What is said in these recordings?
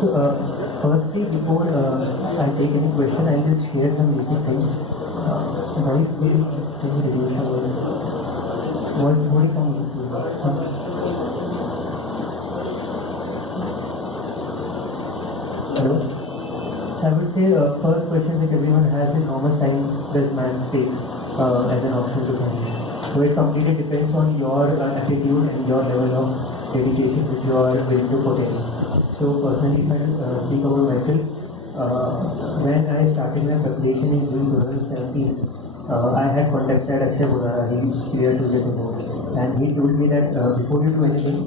So, firstly, before I take any question, I'll just share some basic things. Voice will reduce our voice थोड़ी कम होती है. Hello. I would say first question which everyone has is how much time does man take as an option to finish. So it completely depends on your attitude and your level of dedication which you are willing to put in. So personally, if I speak about myself, when I started my preparation in June 2017, I had contacted Akshay Budara, he cleared 2 years ago, and he told me that before you do anything,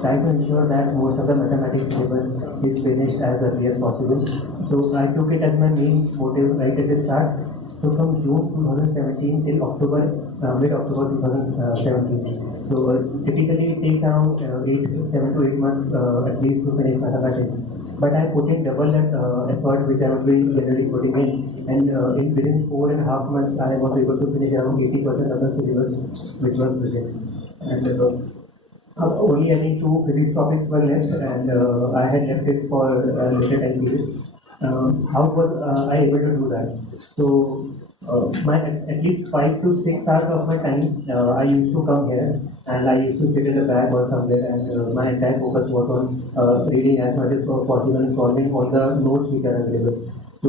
try to ensure that most of the mathematics syllabus is finished as early as possible. So I took it as my main motive right at the start. So from June 2017 till October, mid-October 2017. So typically it takes around 7 to 8 months at least to finish mathematics. But I put in double that effort which I was doing generally putting in, and within 4.5 months I was able to finish around 80% of the syllabus which was present. And only I think 2 physics topics were left, and I had left it for a later time period. How was I able to do that? So my at least 5 to 6 hours of my time I used to come here, and I used to sit in the back or somewhere, and my entire focus was on reading as much as possible and solving all the notes which are available. So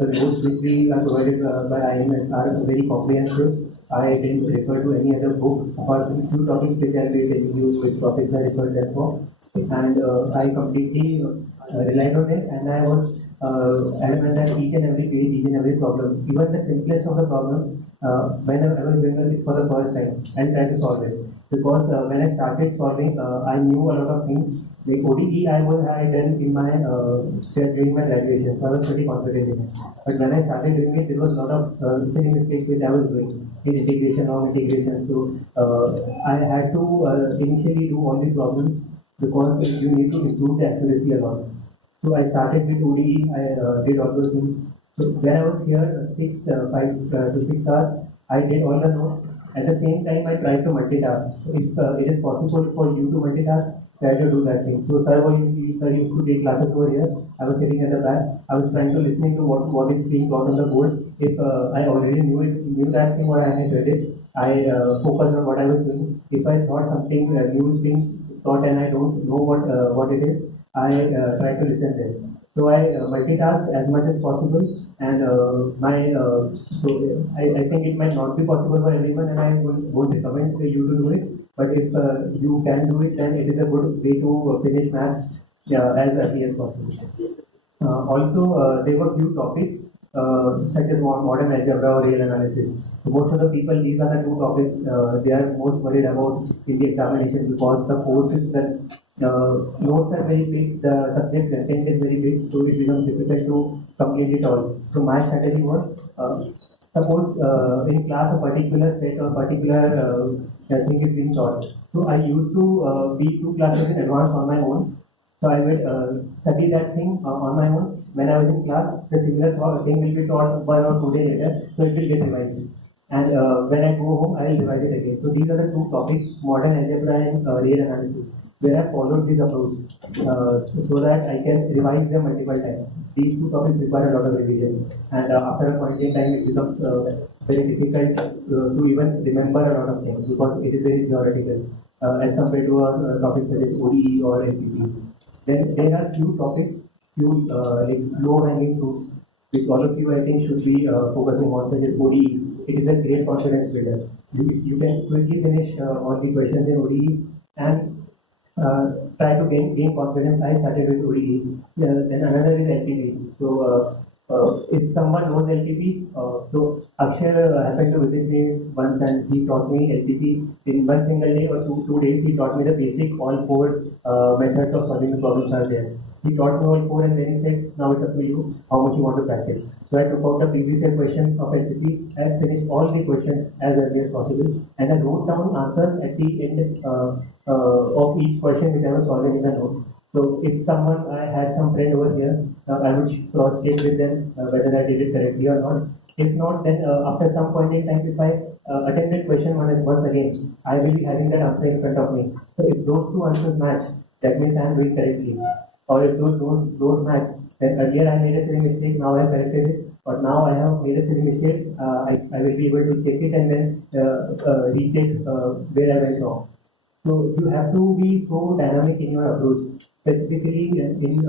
the notes which we are provided by IAS are very comprehensive. I didn't refer to any other book apart from few topics which I will be telling you which topics I referred them for, and I completely relied on it, and I was adamant that each and every page, each and every problem, even the simplest of the problem, when I was doing it for the first time, and try to solve it. Because when I started solving, I knew a lot of things. Like ODE, I done in my during my graduation, so I was pretty confident in it. But when I started doing it, there was a lot of silly mistakes which I was doing in integration or integration. So I had to initially do all these problems because you need to improve the accuracy a lot. So I started with ODE. I did all those things. So when I was here, 5 to 6 hours, I did all the notes. At the same time, I tried to multitask. So if it is possible for you to multitask, try to do that thing. So sir used to take classes over here. I was sitting at the back. I was trying to listening to what is being taught on the board. If I already knew that thing or I had read it, I focused on what I was doing. If I thought something new is being taught and I don't know what it is, I try to listen to it. So I multitask as much as possible, and so I think it might not be possible for everyone, and I won't recommend you to do it. But if you can do it, then it is a good way to finish maths as early as possible. Also, there were few topics such as modern algebra or real analysis. So most of the people, these are the 2 topics they are most worried about in the examination, because the course is that notes are very big, the subject content is very big, so it becomes difficult to complete it all. So my strategy was, suppose in class a particular set or particular thing is being taught. So I used to be 2 classes in advance on my own. So I would study that thing on my own. When I was in class, the similar thing will be taught 1 or 2 days later, so it will get revised. And when I go home, I will revise it again. So these are the 2 topics, modern algebra and real analysis, where I followed this approach so that I can revise them multiple times. These 2 topics require a lot of revision, and after a point in time, it becomes very difficult to even remember a lot of things because it is very theoretical as compared to a topic such as ODE or LPP. Then there are few topics, few like low-hanging fruits, which all of you I think should be focusing on, such as ODE. It is a great confidence builder. You can quickly finish all the questions in ODE and try to gain confidence. I started with ODE. Then another is LTP. So if someone knows LTP, so Akshay happened to visit me once and he taught me LTP in one single day or two days. He taught me the basic, all 4 methods of solving the problems are there. He taught me all 4 and then he said, now it's up to you how much you want to practice. So I took out the previous year questions of LTP and finished all the questions as early as possible, and I wrote down answers at the end of each question which I was solving in the notes. So if someone, I had some friend over here, I would cross check with them whether I did it correctly or not. If not, then after some point in time, if I attempt that question once again, I will be having that answer in front of me. So if those 2 answers match, that means I am doing correctly. or if those don't match, then earlier I made a silly mistake, now I have corrected it, or now I have made a silly mistake, I will be able to check it and then recheck where I went wrong. So you have to be so dynamic in your approach, specifically in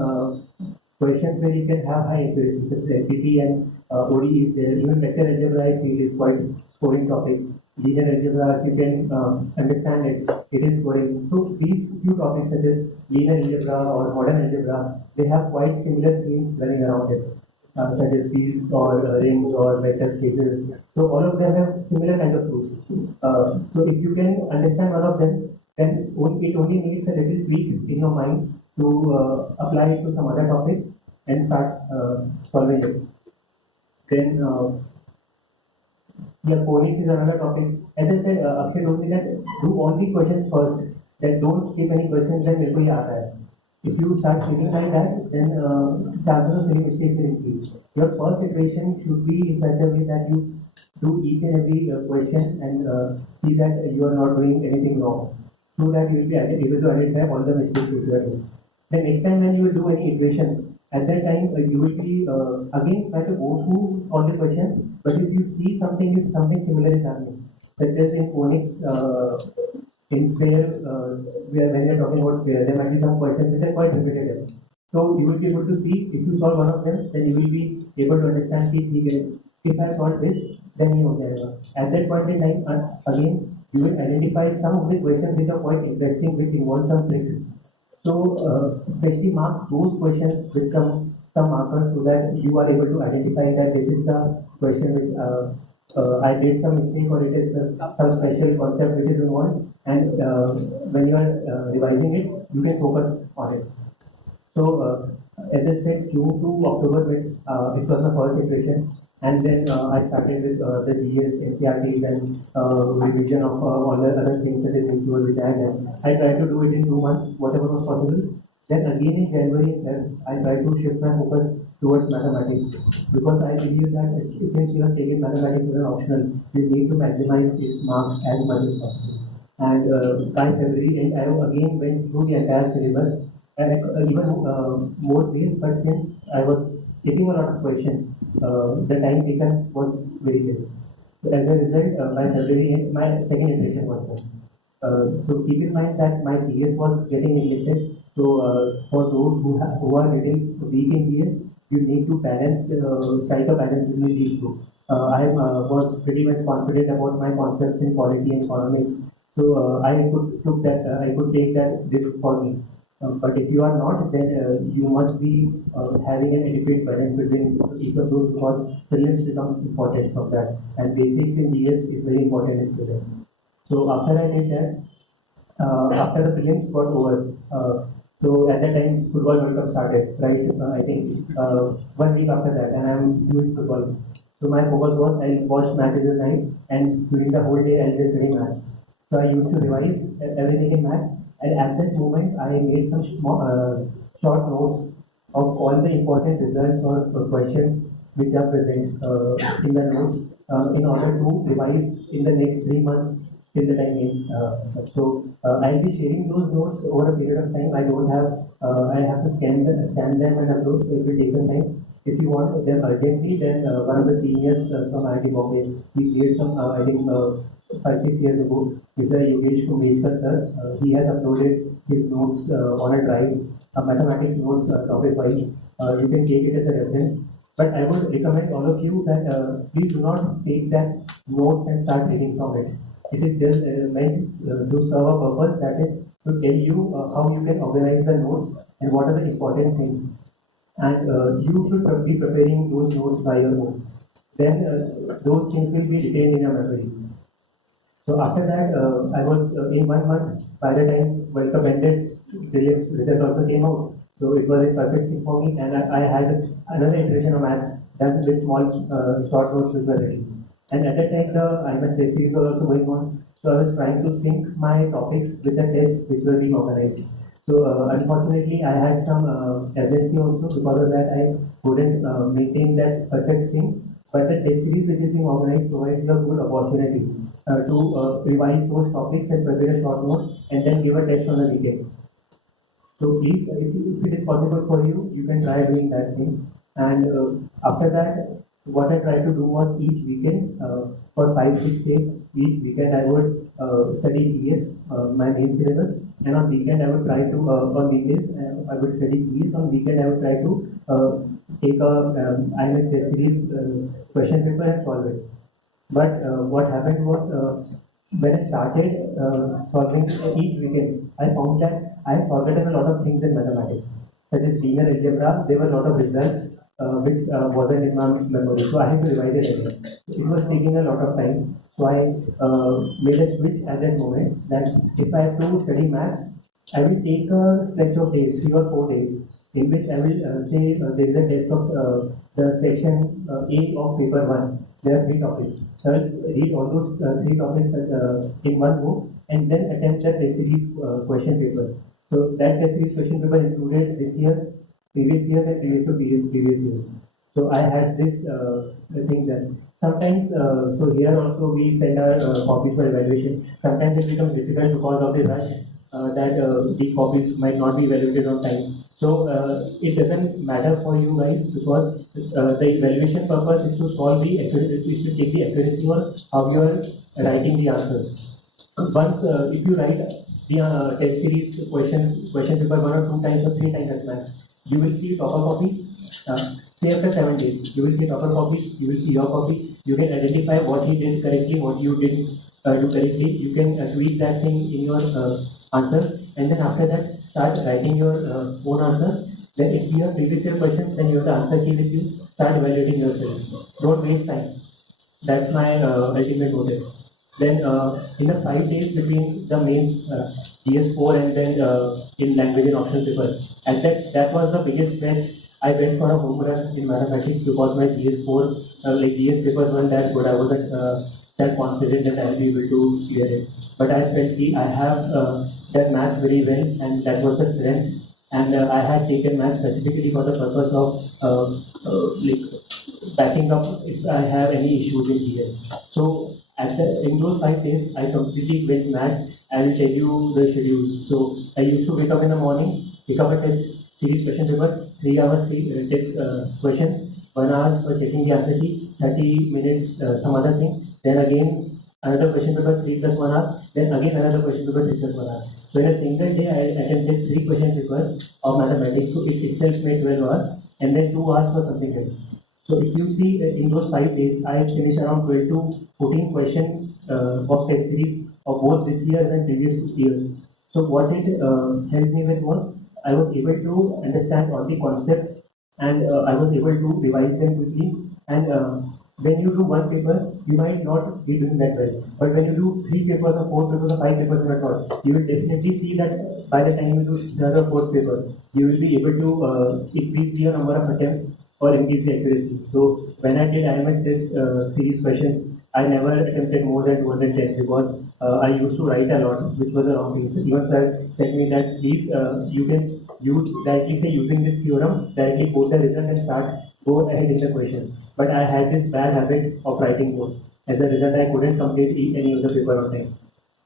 questions where you can have high accuracy, such as FPT and ODE is there. Even vector algebra I feel is quite scoring topic. Linear algebra, you can understand it is scoring. So these few topics such as linear algebra or modern algebra, they have quite similar themes running around it. Such as fields or rings or vector spaces. So all of them have similar kind of rules. So if you can understand one of them, then it only needs a little tweak in your mind to apply it to some other topic and start solving it. Then phonics is another topic. As I said, Akshay told me that do all the questions first. That don't skip any questions. Then मेरे को ये आता है. If you start thinking like that, then chances of silly mistakes will increase. Your first iteration should be in such a way that you do each and every question and see that you are not doing anything wrong, so that you will be able to identify all the mistakes which you are doing. Then next time when you will do any iteration, at that time you will be again try to go through all the questions. But if you see something similar is happening, such as in phonics. In sphere, when we are talking about sphere, there might be some questions which are quite repetitive. So you will be able to see, if you solve one of them, then you will be able to understand, if I solve this, then you will. At that point in time, again, you will identify some of the questions which are quite interesting, which involve some tricks. So especially mark those questions with some markers so that you are able to identify that this is the question which I did some mistake or it is some special concept which is involved, and when you are revising it, you can focus on it. So as I said, June to October, it was the first iteration, and then I started with the GS, NCRTs and revision of all the other things that is included which I had done. I tried to do it in 2 months, whatever was possible. Then again in January, I tried to shift my focus towards mathematics, because I believe that since you have taken mathematics as an optional, you need to maximize its marks as much as possible. And by February, and I again went through the entire syllabus, and even more days, but since I was skipping a lot of questions, the time taken was very less. So as a result, by February, my second iteration was done. So keep in mind that my GS was getting neglected. So for those who are getting weak in GS, you need to balance, strike a balance between these two. I was pretty much confident about my concepts in quality and economics, so I could take that risk for me. But if you are not, then you must be having an adequate balance between each of those, because prelims becomes important from that, and basics in GS is very important in prelims. So after I did that, after the prelims got over. So at that time, Football World Cup started, right? I think 1 week after that, and I'm doing football. So my focus was I watched matches at night, and during the whole day I'll just study maths. So I used to revise everything in maths, and at that moment I made some short notes of all the important results or questions which are present in the notes in order to revise in the next 3 months till the time is. I'll be sharing those notes over a period of time. I don't have, I have to scan them and upload, so it will take some time. If you want them urgently, then one of the seniors from IIT Bombay, he created some, I think 5-6 years ago, Mr. Yogesh Kumejkar sir, he has uploaded his notes on a drive, mathematics notes topic wise. You can take it as a reference. But I would recommend all of you that please do not take that notes and start reading from it. It is just meant to serve a purpose, that is to tell you how you can organize the notes and what are the important things. And you should be preparing those notes by your own. Then those things will be detailed in your memory. So after that, I was in 1 month, by the time World Cup ended, the result also came out. So it was a perfect thing for me, and I had another iteration of maths done with small short notes which were ready. And at that time, the IMS test series was also going on. So I was trying to sync my topics with the tests which were being organized. So unfortunately, I had some urgency also. Because of that, I couldn't maintain that perfect sync. But the test series which is being organized provides a good opportunity to revise those topics and prepare a short notes and then give a test on the weekend. So please, if it is possible for you, you can try doing that thing. And after that, what I tried to do was each weekend, for 5-6 days, each weekend I would study GS, my main syllabus, and on weekend I would try to, on weekdays I would study GS, on weekend I would try to take a IAS test series question paper and solve it. But what happened was, when I started solving each weekend, I found that I had forgotten a lot of things in mathematics, such as linear algebra. There were a lot of results which wasn't in my memory, so I had to revise it again. It was taking a lot of time, so I made a switch at that moment that if I have to study maths, I will take a stretch of days, 3 or 4 days, in which I will say there is a test of the section A of paper 1. There are 3 topics. So I will read all those 3 topics in one book and then attempt the test series question paper. So that test series question paper included this year, previous years, and previous years. So I had this thing that sometimes, so here also we send our copies for evaluation. Sometimes it becomes difficult because of the rush that the copies might not be evaluated on time. So it doesn't matter for you guys because the evaluation purpose is to solve the accuracy, is to check the accuracy or how you are writing the answers. Once if you write the test series question paper 1 or 2 times or 3 times at max, you will see topper copies. Say after 7 days, you will see topper copies. You will see your copy. You can identify what he did correctly, what you didn't do correctly. You can tweak that thing in your answer, and then after that start writing your own answers. Then if you have previous year questions, then you have the answer key with you. Start evaluating yourself. Don't waste time. That's my ultimate motive. Then in the 5 days between the mains GS4 and then in language and optional paper, at that was the biggest stretch. I went for a home run in mathematics because my GS4 like GS papers weren't that good. I wasn't that confident that I'll be able to clear it. But I felt I have done maths very well, and that was the strength. And I had taken maths specifically for the purpose of like backing up if I have any issues in GS. So in those 5 days, I completely went mad. I will tell you the schedule. So I used to wake up in the morning, pick up a test series question paper, 3 hours test questions, 1 hour for checking the answer key, 30 minutes some other thing, then again another question paper 3 plus 1 hour, then again another question paper 3 plus 1 hour. So in a single day, I attempted 3 question papers of mathematics. So it itself made 12 hours, and then 2 hours for something else. So if you see in those 5 days, I finished around 12 to 14 questions of test series of both this year and previous years. So what it helped me with was I was able to understand all the concepts, and I was able to revise them quickly. And when you do one paper, you might not be doing that well. But when you do 3 papers or 4 papers or 5 papers in a thought, you will definitely see that by the time you do third or fourth paper, you will be able to increase your number of attempts or increase the accuracy. So when I did IMS test series questions, I never attempted more than 210 because I used to write a lot, which was a wrong thing. So even sir said me that please you can use directly say using this theorem directly quote the result and go ahead in the questions. But I had this bad habit of writing code. As a result, I couldn't complete any of the paper on time.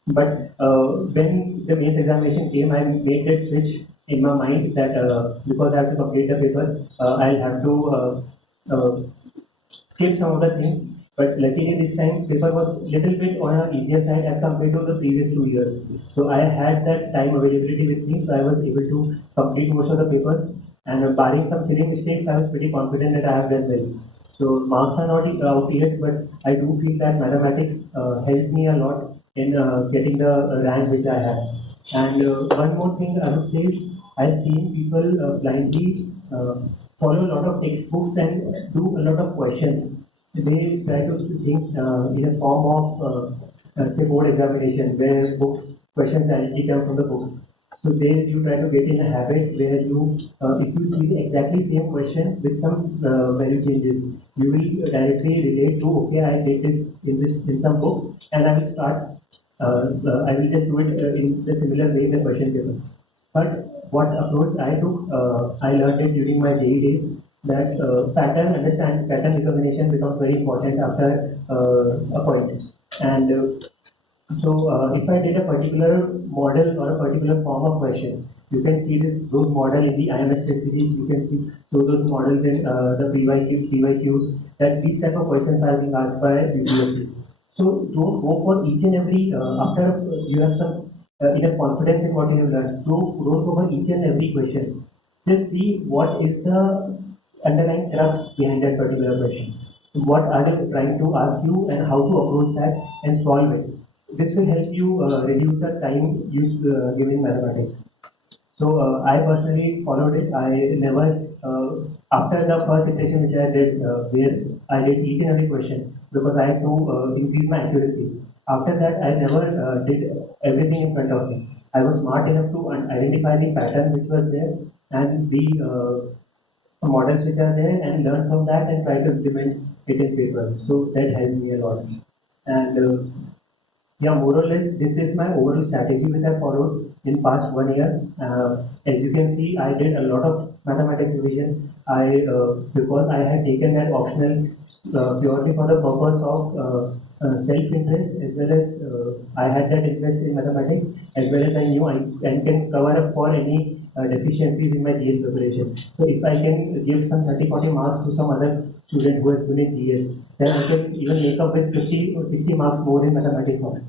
But when the mains examination came, I made that switch in my mind that because I have to complete the paper, I'll have to skip some of the things. But luckily this time paper was little bit on an easier side as compared to the previous 2 years. So I had that time availability with me, so I was able to complete most of the papers. And barring some silly mistakes, I was pretty confident that I have done well. So marks are not out yet, but I do feel that mathematics helped me a lot in getting the rank which I have. And one more thing I would say is I've seen people blindly follow a lot of textbooks and do a lot of questions. They try to think in a form of say board examination where books questions directly come from the books. So there you try to get in a habit where you, if you see the exactly same question with some value changes, you will directly relate to, okay, I did this in some book, and I will start. I will just do it in the similar way in the question paper. But what approach I took, I learned it during my JEE days that pattern recognition becomes very important after a point. And so if I did a particular model or a particular form of question, You can see those models in the IMS test series. You can see those models in the PYQs. That these type of questions are being asked by UPSC. So don't go for each and every after you have some enough confidence in what you have learned. Don't go for each and every question. Just see what is the underlying crux behind that particular question. What are they trying to ask you and how to approach that and solve it. This will help you reduce the time used given mathematics. So I personally followed it. I never, after the first iteration which I did, where I did each and every question because I had to increase my accuracy. After that, I never did everything in front of me. I was smart enough to identify the pattern which was there and the models which are there and learn from that and try to implement it in paper. So that helped me a lot. And yeah, more or less, this is my overall strategy which I followed in past 1 year. As you can see, I did a lot of mathematics revision. Because I had taken that optional purely for the purpose of self-interest, as well as I had that interest in mathematics, as well as I knew I can cover up for any deficiencies in my GS preparation. So if I can give some 30-40 marks to some other student who has been in GS, then I can even make up with 50 or 60 marks more in mathematics also.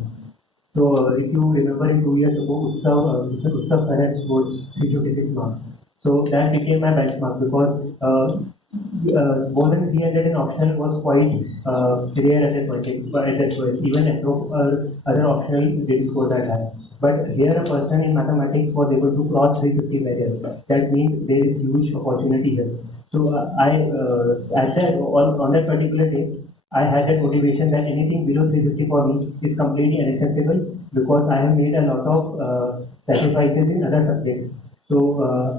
So if you remember in 2 years ago, Utsav sir had scored 356 marks. So that became my benchmark because more than 300 in optional was quite rare at that point. Even other optional didn't score that high. But here a person in mathematics was able to cross 350 barrier. That means there is huge opportunity here. So on that particular day, I had that motivation that anything below 350 for me is completely unacceptable because I have made a lot of sacrifices in other subjects. So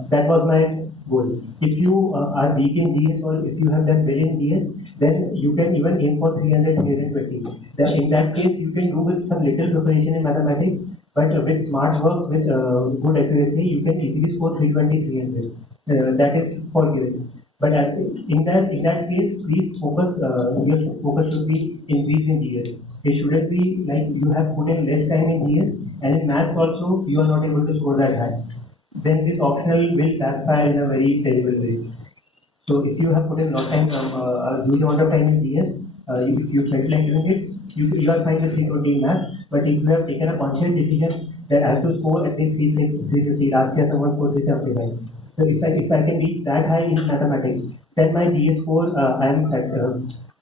that was my goal. If you are weak in GS or if you have done well in GS, then you can even aim for 300, 320. Then in that case, you can do with some little preparation in mathematics, but with smart work, with good accuracy, you can easily score 320, 300. That is for given. But in that case, please focus. Your focus should be increase in GS. It shouldn't be like you have put in less time in GS, and in maths also you are not able to score that high. Then this optional will backfire in a very terrible way. So if you have put in lot time, a huge amount of time in GS, if you felt like doing it, you are fine with 320 in maths. But if you have taken a conscious decision that I have to score at least 350, last year someone scored 375. So if I can reach that high in mathematics, then my GS score I am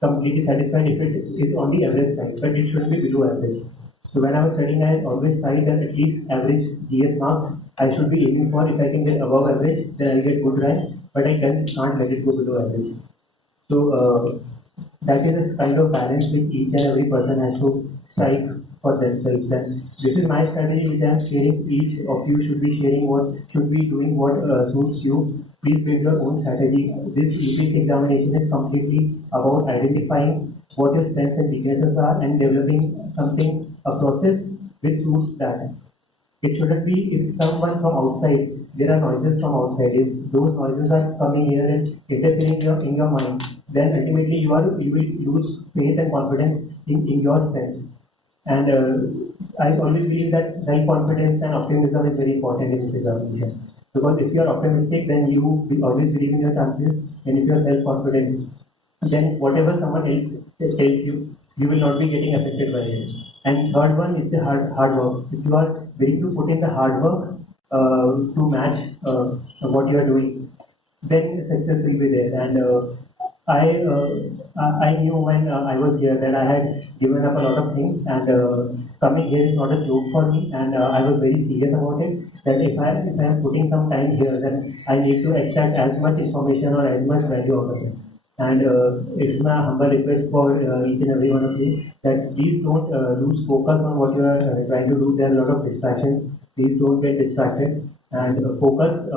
completely satisfied if it is on the average side, but it should be below average. So when I was studying, I always tried that at least average GS marks I should be aiming for. If I can get above average, then I'll get good rank, but I can't let it go below average. So that is a kind of balance which each and every person has to strike for themselves. And this is my strategy which I am sharing. Each of you should be sharing doing what suits you. Please build your own strategy. This UPSC examination is completely about identifying what your strengths and weaknesses are and developing a process which suits that. It shouldn't be if someone from outside, there are noises from outside. If those noises are coming here and interfering in your mind, then ultimately you will lose faith and confidence in your strengths. And I always believe that self-confidence and optimism is very important in this examination. Because if you are optimistic, then you always believe in your chances, and if you are self-confident, then whatever someone else tells you, you will not be getting affected by it. And third one is the hard work. If you are willing to put in the hard work to match what you are doing, then success will be there. And I knew when I was here that I had given up a lot of things, and coming here is not a joke for me, and I was very serious about it. That if I am putting some time here, then I need to extract as much information or as much value out of it. And it's my humble request for each and every one of you that please don't lose focus on what you are trying to do. There are a lot of distractions. Please don't get distracted and focus.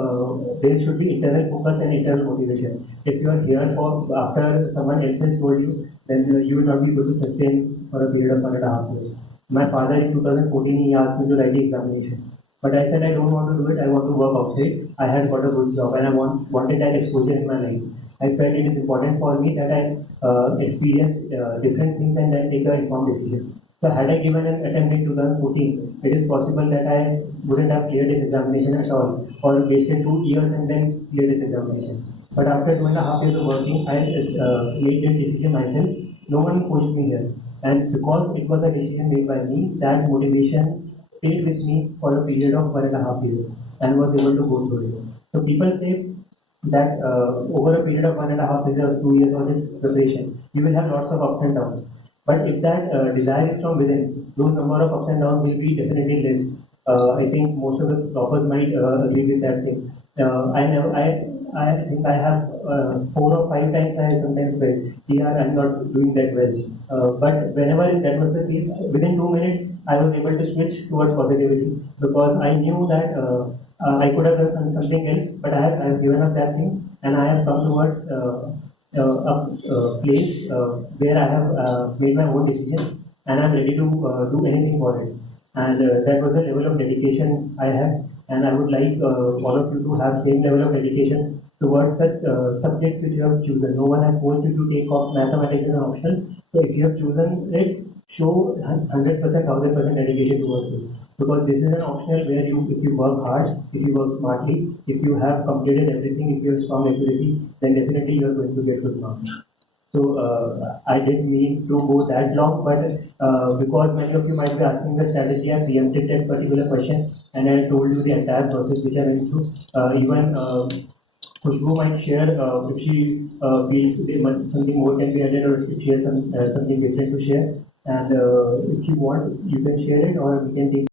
There should be internal focus and internal motivation. If you are here for after someone else has told you, then you will not be able to sustain for a period of 1.5 years. My father in 2014 he asked me to write the examination, but I said I don't want to do it. I want to work outside. I had got a good job and I wanted that exposure in my life. I felt it is important for me that I experience different things and then take an informed decision. So had I given an attempt in 2014, it is possible that I wouldn't have cleared this examination at all, or wasted 2 years and then cleared this examination. But after 2.5 years of working, I made the decision myself. No one pushed me here, and because it was a decision made by me, that motivation stayed with me for a period of 1.5 years and was able to go through it. So people say that over a period of 1.5 years, 2 years of this preparation, you will have lots of ups and downs. But if that desire is from within, those number of ups and downs will be definitely less. I think most of the toppers might agree with that thing. I think I have 4 or 5 times I sometimes felt, here I'm not doing that well. But whenever that was the case, within 2 minutes I was able to switch towards positivity, because I knew that I could have done something else, but I have given up that thing, and I have come towards a place where I have made my own decision, and I'm ready to do anything for it. And that was the level of dedication I had, and I would like all of you to have same level of dedication towards that subject which you have chosen. No one has forced you to take off mathematics as an option. So if you have chosen it, show 100%, 1000% dedication towards it. Because this is an optional where if you work hard, if you work smartly, if you have completed everything, if you have strong accuracy, then definitely you are going to get good marks. So I didn't mean to go that long, but because many of you might be asking the strategy, I preempted that particular question, and I told you the entire process which I went through. Even Khushbu might share if she feels something more can be added, or if she has something different to share. And if you want, you can share it, or we can take